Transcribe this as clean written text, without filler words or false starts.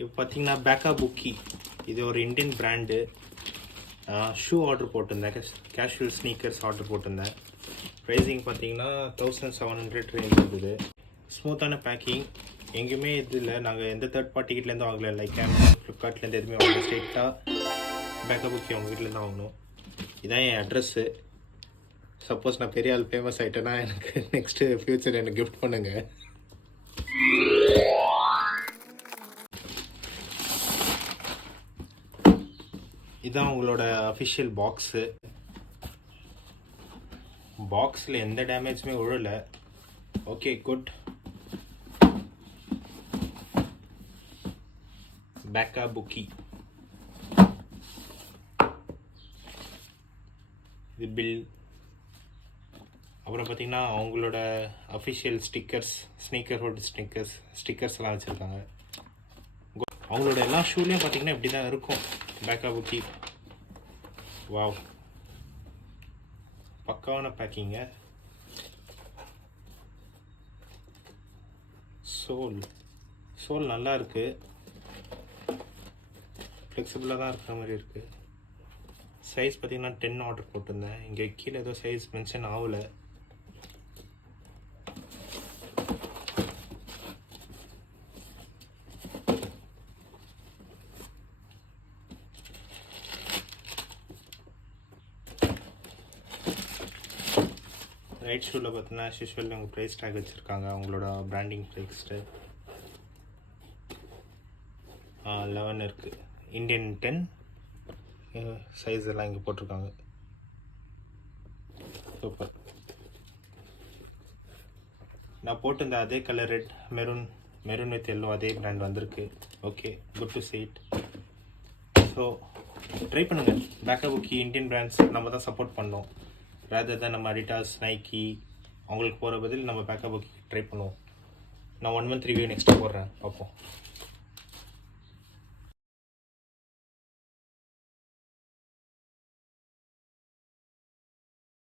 இப்போ பார்த்தீங்கன்னா பேக்கா புக்கி, இது ஒரு இந்தியன் பிராண்டு. ஷூ ஆர்டர் போட்டிருந்தேன், கேஷுவல் ஸ்னீக்கர்ஸ் ஆர்டர் போட்டிருந்தேன். ப்ரைஸிங் பார்த்தீங்கன்னா 1700 ரேஞ்ச் இருந்தது. ஸ்மூத்தான பேக்கிங், எங்கேயுமே இது இல்லை. நாங்கள் எந்த தேர்ட் பார்ட்டி கிட்டேருந்து வாங்கல, லைக் அமேசான், ஃப்ளிப்கார்ட்லேருந்து எதுவுமே வாங்கல. ஸ்ட்ரெயிட்டாக பேக்கா புக்கி அவங்க வீட்டிலேருந்து வாங்கணும். இதான் என் அட்ரஸ்ஸு. சப்போஸ் நான் பெரிய ஆள் ஃபேமஸ் ஆகிட்டேன்னா எனக்கு நெக்ஸ்ட்டு ஃப்யூச்சர் எனக்கு கிஃப்ட் பண்ணுங்கள். இதுதான் உங்களோட அஃபிஷியல் பாக்ஸு. பாக்ஸில் எந்த டேமேஜுமே விழலை. Okay, good. பேக்கா புக்கி, இது பில். அப்புறம் பார்த்தீங்கன்னா அவங்களோட அஃபிஷியல் ஸ்டிக்கர்ஸ், ஸ்னீக்கர்ஹுட் ஸ்டிக்கர்ஸ் எல்லாம் வச்சுருக்காங்க. அவங்களோட எல்லா ஷூலேயும் பார்த்தீங்கன்னா இப்படி தான் இருக்கும் பேக்கா புக்கி. வாவ், பக்காவான பேக்கிங்க. சோல் நல்லா இருக்கு, ஃப்ளெக்சிபிளாக தான் இருக்கிற மாதிரி இருக்கு. சைஸ் பார்த்தீங்கன்னா 10 ஆர்டர் போட்டிருந்தேன். இங்கே கீழே ஏதோ சைஸ் மென்ஷன் ஆகலை. ரைட் ஷூவில் பார்த்தீங்கன்னா யூஸ்வல் அவங்க ப்ரைஸ் டேக் வச்சுருக்காங்க, அவங்களோட பிராண்டிங் ப்ரைஸ்ட்டு. 11 இருக்குது, இந்தியன் 10 சைஸ் எல்லாம் இங்கே போட்டிருக்காங்க. சூப்பர். நான் போட்டிருந்த அதே colour red, maroon with yellow, அதே பிராண்ட் வந்திருக்கு. Okay, good to see it. So try பண்ணுங்கள். பேக்கா புக்கி இந்தியன் பிராண்ட்ஸ் நம்ம தான் சப்போர்ட் பண்ணோம். ரேதர் தான் நம்ம அடிடாஸ், நைக்கி அவங்களுக்கு போகிற பதில் நம்ம பேக்கா புக்கி ட்ரை பண்ணுவோம். நான் 1 month ரிவ்யூ நெக்ஸ்ட்டு போடுறேன், பார்ப்போம்.